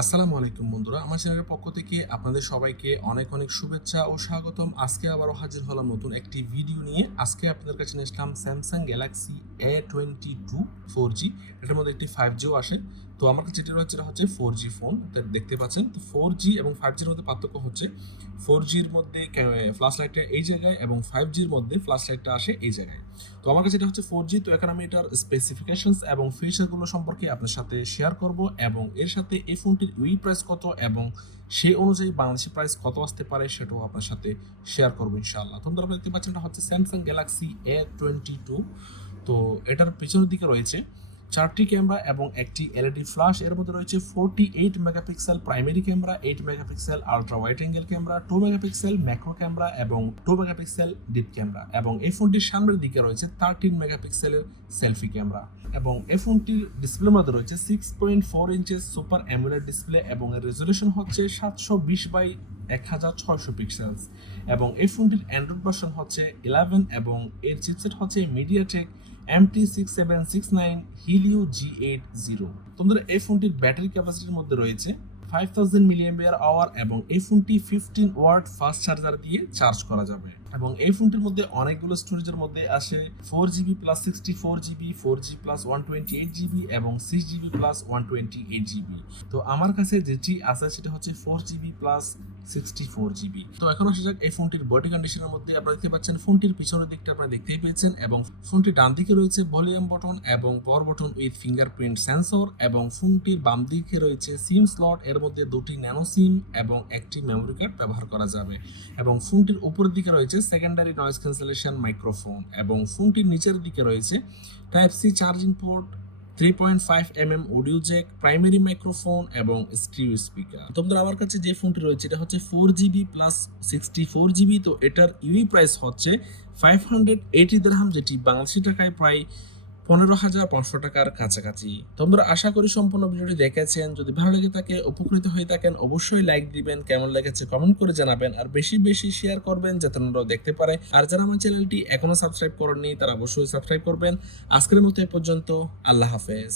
আসসালামু আলাইকুম বন্ধুরা, আমার চ্যানেলের পক্ষ থেকে আপনাদের সবাইকে অনেক অনেক শুভেচ্ছা ও স্বাগতম। আজকে আবারও হাজির হলাম নতুন একটি ভিডিও নিয়ে। আজকে আপনাদের কাছে নিয়ে আসলাম স্যামসাং গ্যালাক্সি A22 4G। এটার মধ্যে একটি 5Gও আসে। তো আমার কাছে যেটা রয়েছে এটা হচ্ছে 4G ফোন, দেখতে পাচ্ছেন। তো 4G এবং 5Gর মধ্যে পার্থক্য হচ্ছে 4Gর মধ্যে ফ্ল্যাশ লাইটটা এই জায়গায় এবং 5Gর মধ্যে ফ্ল্যাশ লাইটটা আসে এই জায়গায়। তো আমার কাছে এটা হচ্ছে 4G। তো এখন আমি এটার স্পেসিফিকেশনস এবং ফিচারগুলো সম্পর্কে আপনার সাথে শেয়ার করব এবং এর সাথে এই ফোনটির ইউই প্রাইস কত এবং সেই অনুযায়ী বাংলাদেশি প্রাইস কত আসতে পারে সেটাও আপনার সাথে শেয়ার করবো ইনশাআল্লাহ। তোমরা আপনারা দেখতে পাচ্ছেন এটা হচ্ছে স্যামসাং গ্যালাক্সি A22। তো এটার পেছনের দিকে রয়েছে 4টি ক্যামেরা এবং একটি এলইডি ফ্ল্যাশ। এর মধ্যে রয়েছে 48 megapixel primary camera, 8 megapixel ultra wide angle camera, 2 megapixel macro camera এবং 2 মেগাপিক্সেল ডিপ ক্যামেরা। এবং এই ফোনটির সামনের দিকে রয়েছে 13 মেগাপিক্সেলের সেলফি ক্যামেরা। এবং এই ফোনটির ডিসপ্লের মধ্যে রয়েছে 6.4 ইঞ্চের সুপার অ্যামোলেড ডিসপ্লে এবং এর রেজলিউশন হচ্ছে 720x1600 পিক্সেলস। এবং এই ফোনটির অ্যান্ড্রয়েড ভার্সন হচ্ছে 11 এবং এর চিপসেট হচ্ছে মিডিয়াটেক MT6769 Helio G80। তোমাদের এই ফোনটির ব্যাটারি ক্যাপাসিটির মধ্যে রয়েছে 5000 মিলিঅ্যাম্পিয়ার আওয়ার এবং এই ফোনটি 15 ওয়াট ফাস্ট চার্জার দিয়ে চার্জ করা যাবে। এবং এই ফোনটির মধ্যে অনেকগুলো স্টোরেজের মধ্যে আসে 4GB plus 64GB, 4G plus 128GB এবং 6GB প্লাস 128GB। তো আমার কাছে যেটি আছে সেটা হচ্ছে 4GB প্লাস 64GB। তো এখন আসা যাক এই ফোনটির বডি কন্ডিশনের মধ্যে। আপনারা দেখতে পাচ্ছেন ফোনটির পিছনের দিকটা আপনারা দেখতেই পেয়েছেন এবং ফোনটির ডান দিকে রয়েছে ভলিউম বটন এবং পাওয়ার বটন উইথ ফিঙ্গারপ্রিন্ট সেন্সর এবং ফোনটির বাম দিকে রয়েছে সিম স্লট। এর মধ্যে দুটি ন্যানো সিম এবং একটি মেমোরি কার্ড ব্যবহার করা যাবে। এবং ফোনটির উপরের দিকে রয়েছে সেকেন্ডারি নয়েজ ক্যান্সেলেশন মাইক্রোফোন এবং ফোনটির নিচের দিকে রয়েছে type C charging port, 3.5mm audio jack, primary microphone এবং স্টিরিও স্পিকার। তোমরা আমার কাছে যে ফোনটি রয়েছে এটা হচ্ছে 4GB প্লাস 64GB। তো এটার ইউই প্রাইস হচ্ছে 580 দিরহাম, যেটি বাংলাদেশি টাকায় প্রায় 15,500 টাকার কাছাকাছি। তোমরা আশা করি সম্পূর্ণ ভিডিওটি দেখেছেন। যদি ভালো লেগে থাকে, উপকৃত হয়ে থাকেন, অবশ্যই লাইক দিবেন, কেমন লেগেছে কমেন্ট করে জানাবেন আর বেশি বেশি শেয়ার করবেন যাতে অন্যরাও দেখতে পারে। আর যারা আমার চ্যানেলটি এখনো সাবস্ক্রাইব করেননি তারা অবশ্যই সাবস্ক্রাইব করবেন। আজকের মতো এ পর্যন্ত, আল্লাহ হাফেজ।